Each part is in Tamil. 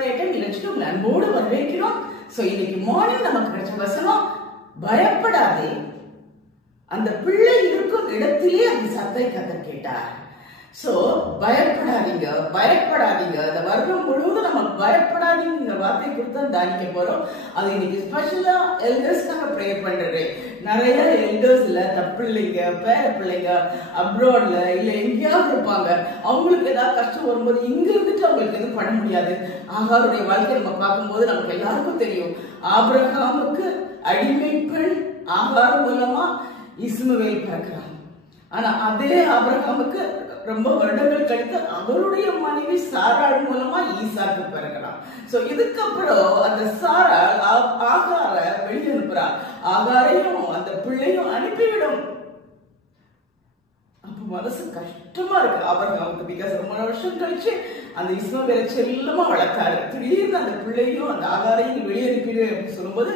prayer time நிகழ்ச்சிக்கு உங்களை அன்போடு வரவேற்கிறோம். சோ இன்னைக்கு மார்னிங் நமக்கு கிடைச்ச வசனம், பயப்படாதே, அந்த பிள்ளை இருக்கும் இடத்திலே அந்த சத்தத்தை கர்த்தர் கேட்டார். சோ பயப்படாதீங்க, பயப்படாதீங்க. அந்த வருடம் முழுவதும் நம்ம பயப்படாதீங்க வார்த்தை கொடுத்தா தானிக்க போறோம். அது இன்னைக்கு ஸ்பெஷலா எல்டர்ஸ்க்காக ப்ரேயர் பண்றது. நிறைய எல்டர்ஸ் இல்ல, பிள்ளைங்க, பேர பிள்ளைங்க அப்ராட்ல இல்ல எங்கேயாவது இருப்பாங்க. அவங்களுக்கு ஏதாவது கஷ்டம் வரும்போது இங்க இருந்துட்டு அவங்களுக்கு எதுவும் பண்ண முடியாது. ஆகாருடைய வாழ்க்கை நம்ம பார்க்கும்போது நமக்கு எல்லாருக்கும் தெரியும். ஆபிரகாமுக்கு அடிமை பெண் ஆகார் மூலமா இஸ்மவேல் பிறக்கிறான். ஆனா அதே ஆபிரகாமுக்கு ரொம்ப வருடங்கள் கழித்து அவருடைய மனைவி சாராள் மூலமா ஈசாக்கு பிறக்கிறான். சோ இதுக்கப்புறம் அந்த சாராள் ஆகார வெளியே அனுப்புறான். ஆகாரையும் அந்த பிள்ளையும் அனுப்பிவிடும். அப்ப மனசு கஷ்டமா இருக்கு ஆபிரகாமுக்கு. பிகாஸ் ரொம்ப வருஷம் கழிச்சு அந்த இஸ்மவேலை செல்லமா வளர்த்தாரு. திடீர்னு அந்த பிள்ளையும் அந்த ஆகாரையும் வெளியே அனுப்பிடு அப்படின்னு சொல்லும்போது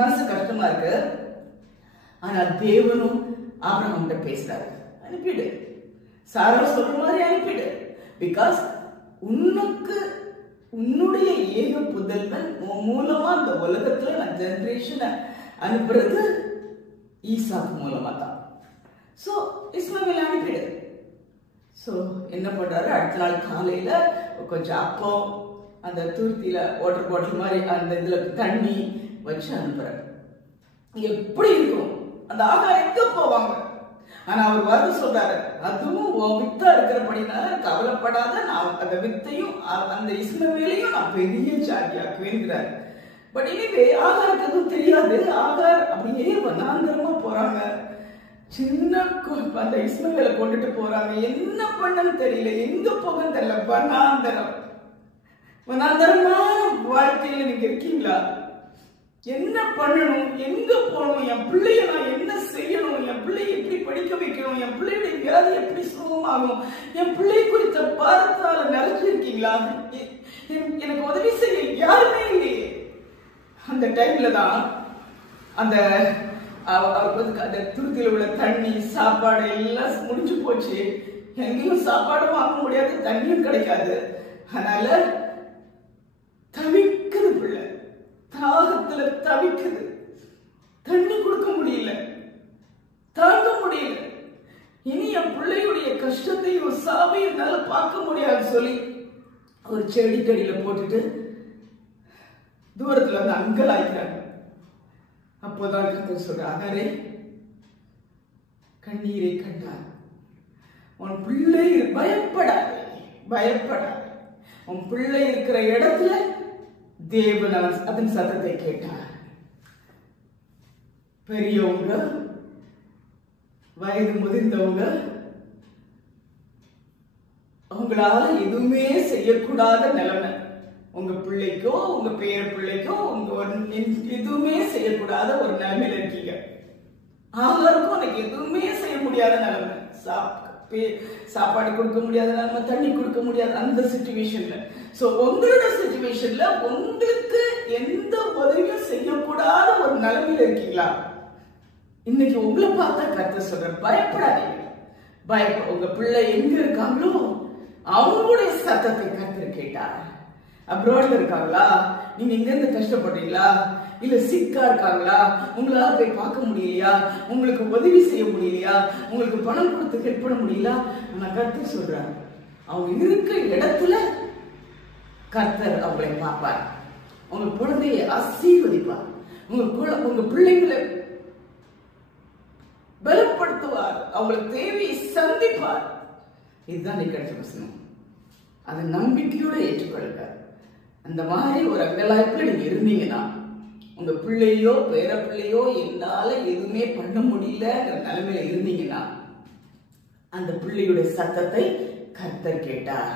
மனசு கஷ்டமா இருக்கு. ஆனா தேவனும் ஆபிரகாம் பேசுறாரு, அனுப்பிடு, சாரா சொல்ற மாதிரி அனுப்பிடு. பிகாஸ் உனக்கு உன்னுடைய ஏக புதல்வன் மூலமா அந்த உலகத்துல நான் ஜெனரேஷனை அனுப்புறது ஈசாக்கு மூலமா தான். சோ இஸ்மவேல் அனுப்பிடு. சோ என்ன பண்றாரு, அடுத்த நாள் காலையில கொஞ்சம் அப்பம் அந்த துருத்தியில வாட்டர் பாட்டில் மாதிரி அந்த இதுல தண்ணி வச்சு அனுப்புறாரு. எப்படி இருக்கும் அந்த ஆகாரம், எங்க போவாங்க? ஆனா அவர் வந்து சொல்றாரு, அதுவும் வித்தா இருக்கிறபடினால கவலைப்படாத, நான் அந்த வித்தையும் அந்த இஸ்மவேலையும் நான் பெரிய ஜாதியாக்குவேங்கிறாரு. பட் இனிமே ஆகாருக்கு எதுவும் தெரியாது. ஆகார் அப்படியே வனாந்தரமா போறாங்க. சின்ன அந்த இஸ்மவேலை கொண்டுட்டு போறாங்க. என்ன பண்ணன்னு தெரியல, எங்க போகன்னு தெரியல. வனாந்தரம். வனாந்தரமான வாழ்க்கையில நீங்க இருக்கீங்களா? என்ன பண்ணணும், எங்க போகணும், என் பிள்ளைய நான் என்ன செய்யணும், என் பிள்ளைய எப்படி படிக்க வைக்கணும், என் பிள்ளையுடைய வியாதி எப்படி சுகமாகும், என் பிள்ளை குறித்த பாரத்தால நிறைஞ்சிருக்கீங்களா? எனக்கு உதவி செய்ய யாருமே இல்லையே. அந்த டைம்ல தான் அந்த அவருக்கு அந்த துருத்தில உள்ள தண்ணி சாப்பாடு எல்லாம் முடிஞ்சு போச்சு. எங்கேயும் சாப்பாடும் வாங்க முடியாது, தண்ணியும் கிடைக்காது. அதனால தவிக்குது பிள்ளை, தாகத்துல தவிக்குது. தண்ணி கொடுக்க முடியல, தாங்க முடியல. இனி என் பிள்ளையுடைய கஷ்டத்தையும் சாவையும் என்னால பார்க்க முடியாது சொல்லி ஒரு செடிக்கடியில போட்டுட்டு தூரத்துல வந்து அங்கலாய்க்கிறாங்க. அப்போதான் கர்த்தர் சொல்றாரு, கண்ணீரை கண்டார், உன் பிள்ளை பயப்படாதே, பயப்படாதே. உன் பிள்ளை இருக்கிற இடத்துல தேவன் அதன் சத்தத்தை கேட்டார். பெரியவங்க, வயது முதிர்ந்தவங்க, அவங்களால எதுவுமே செய்யக்கூடாத நிலைமை. உங்க பிள்ளைக்கோ உங்க பேர பிள்ளைக்கோ எதுவுமே செய்யக்கூடாத ஒரு நிலைமையில இருக்கீங்க. ஆகாருக்கும் உனக்கு எதுவுமே செய்ய முடியாத நிலைமை. சாப்பாடு கொடுக்க முடியாத நிலைமை, தண்ணி கொடுக்க முடியாத அந்த சிச்சுவேஷன்ல. சோ உங்களோட சிச்சுவேஷன்ல உங்களுக்கு எந்த உதவியும் செய்யக்கூடாத ஒரு நிலைமையில இருக்கீங்களா? இன்னைக்கு உங்களை பார்த்தா கர்த்தர் சொல்ற, பயப்படாதீங்க. உங்க பிள்ளை எங்க இருக்காங்களோ அவங்களுடைய சத்தத்தை கர்த்தர் கேட்டார். அப்ராட்ல இருக்காங்களா, நீங்க இங்க இருந்து கஷ்டப்படுறீங்களா, இல்ல சிக்கா இருக்காங்களா, உங்களால போய் பார்க்க முடியலையா, உங்களுக்கு உதவி செய்ய முடியலையா, உங்களுக்கு பணம் கொடுத்து ஹெல்ப் பண்ண முடியல, ஆனா கர்த்தர் சொல்றாரு, அவங்க இருக்க இடத்துல கர்த்தர் அவங்களை பார்ப்பார். உங்க குழந்தையை ஆசீர்வதிப்பார். உங்க பிள்ளைங்களை பலப்படுத்துவார். அவங்களுக்கு தேவையை சந்திப்பார். இதுதான் நீ கிடைச்ச வசனம். அதை நம்பிக்கையோட ஏற்றுக்கொள்ளுங்க. அந்த மாதிரி ஒரு அங்கலாய்ப்புல நீங்க இருந்தீங்கன்னா, உங்க பிள்ளையோ பேர பிள்ளையோ என்னால எதுவுமே பண்ண முடியலங்கிற நிலைமையில இருந்தீங்கன்னா, அந்த பிள்ளையுடைய சத்தத்தை கர்த்தர் கேட்டார்.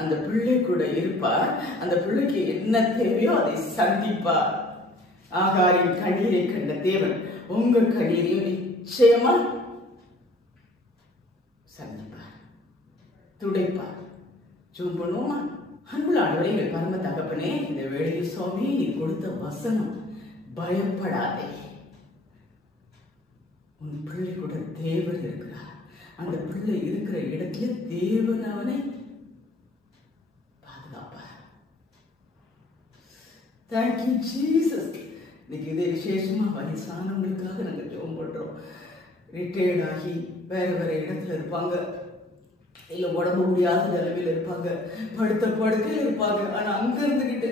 அந்த பிள்ளை கூட இருப்பார். அந்த பிள்ளைக்கு என்ன தேவையோ அதை சந்திப்பார். ஆகாரின் கண்ணீரை கண்ட தேவன் உங்க கண்ணீரையும் நிச்சயமா சந்திப்பார், துடைப்பார். ஜெபம் பண்ணுவோமா? அன்புள்ள ஆண்டவரே, எங்கள் பரம தகப்பனே, இந்த வேளையில் சுவாமி நீ கொடுத்த வசனம், பயப்படாதே, உன் பிள்ளை கூட தேவன் இருக்கிறார். அந்த பிள்ளை இருக்கிற இடத்துல தேவன் அவனை பாதுகாப்பார். Thank you Jesus. இன்னைக்கு இதே விசேஷமா வயசானவங்களுக்காக நாங்கள் ஜெபம் பண்றோம். ரிட்டையர்ட் ஆகி வேற வேற இடத்துல இருப்பாங்க, இல்லை உடம்பு முடியாத நிலைமையில இருப்பாங்க, படுத்த படுக்கையில் இருப்பாங்க. ஆனா அங்க இருந்துகிட்டு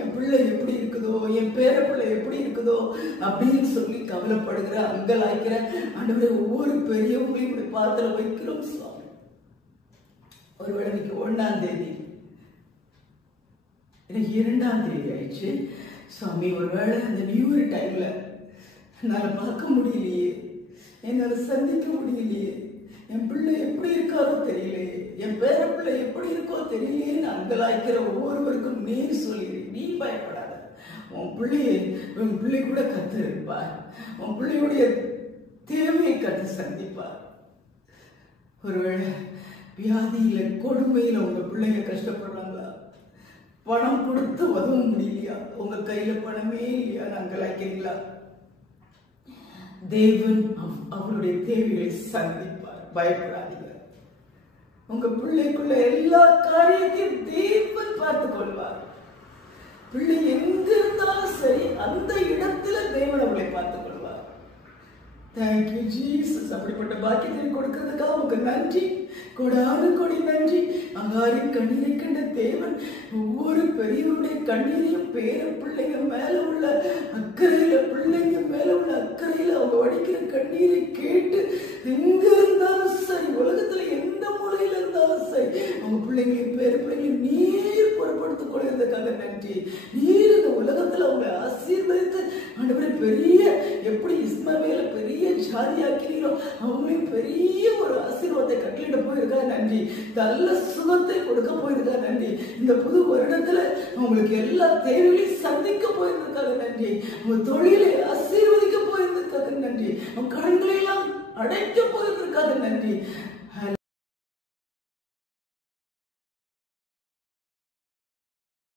என் பிள்ளை எப்படி இருக்குதோ, என் பேர பிள்ளை எப்படி இருக்குதோ அப்படின்னு சொல்லி கவலைப்படுகிற, அங்கலாய்க்கிற ஆண்டவரே ஒவ்வொரு பெரியவங்களையும் இப்படி பாத்திர வைக்கிறோம் சுவாமி. ஒருவேளை இன்னைக்கு 1ஆம் தேதி, எனக்கு 2ஆம் தேதி ஆயிடுச்சு சுவாமி. ஒருவேளை அந்த நியூ இயர் டைம்ல என்னால பார்க்க முடியலையே, என்னால சந்திக்க முடியலையே, என் பிள்ளை எப்படி இருக்காரோ தெரியலையே, என் பேர பிள்ளை எப்படி இருக்கோ தெரியலையேன்னு அங்கலாய்க்கிற ஒவ்வொருவருக்கும் நீர் சொல்லிடு. நீ பயப்படாத, உன் பிள்ளை கூட கத்து இருப்பார். உன் பிள்ளையுடைய தேவையை கத்து சந்திப்பார். ஒருவேளை வியாதியில கொடுமையில உங்க பிள்ளைங்க கஷ்டப்படுறாங்களா, பணம் கொடுத்து உதவ முடியலையா, உங்க கையில பணமே இல்லையா, அங்கலாய்க்கிறீங்களா, தேவன் அவருடைய தேவைகளை சந்திப்பார். பயப்படாதீங்க. உங்க பிள்ளைக்குள்ள எல்லா காரியத்தையும் தேவன் பார்த்துக் கொள்வார். பிள்ளை எங்க இருந்தாலும் சரி, அந்த இடத்துல தேவன் அவளை பார்த்துக் கொள்வார். Thank you Jesus. அப்படிப்பட்ட பாக்கியத்தை கொடுக்கிறதுக்காக உங்க நன்றி, கொடான கொடி நன்றி. அங்காரின் கண்ணீரை கண்ட தேவன் ஒவ்வொரு பெரியவருடைய கண்ணீரையும் பேர பிள்ளைங்க மேல உள்ள அக்கறையில, பிள்ளைங்க மேல உள்ள அக்கறையில அவங்க வடிக்கிற கண்ணீரை கேட்டு எங்க இருந்தாலும் சரி, உலகத்துல எந்த மூலையில இருந்தாலும் சரி, அவங்க பிள்ளைங்களையும் பேர பிள்ளைங்களையும் நீர் பொறுப்படுத்திக் கொள்வதற்காக நன்றி. நீர் இந்த உலகத்துல அவங்க ஆசீர்வதித்து ஆண்டவரே பெரிய, எப்படி இஸ்மவேல பெரிய ஜாதியாக்கிறீரோ அவங்களையும் பெரிய ஒரு ஆசீர்வாதத்தை கட்டளிட போயிருக்கா நன்றி. நல்ல சுகத்தை கொடுக்க போயிருக்கா நன்றி. இந்த புது வருடத்துல அவங்களுக்கு எல்லா தேவைகளையும் சந்திக்க போயிருக்காங்க நன்றி. அவங்க தொழிலை ஆசீர்வதிக்க போயிருக்காங்க நன்றி. அவங்க கண்களை எல்லாம் அடைக்க போயிருக்காங்க நன்றி.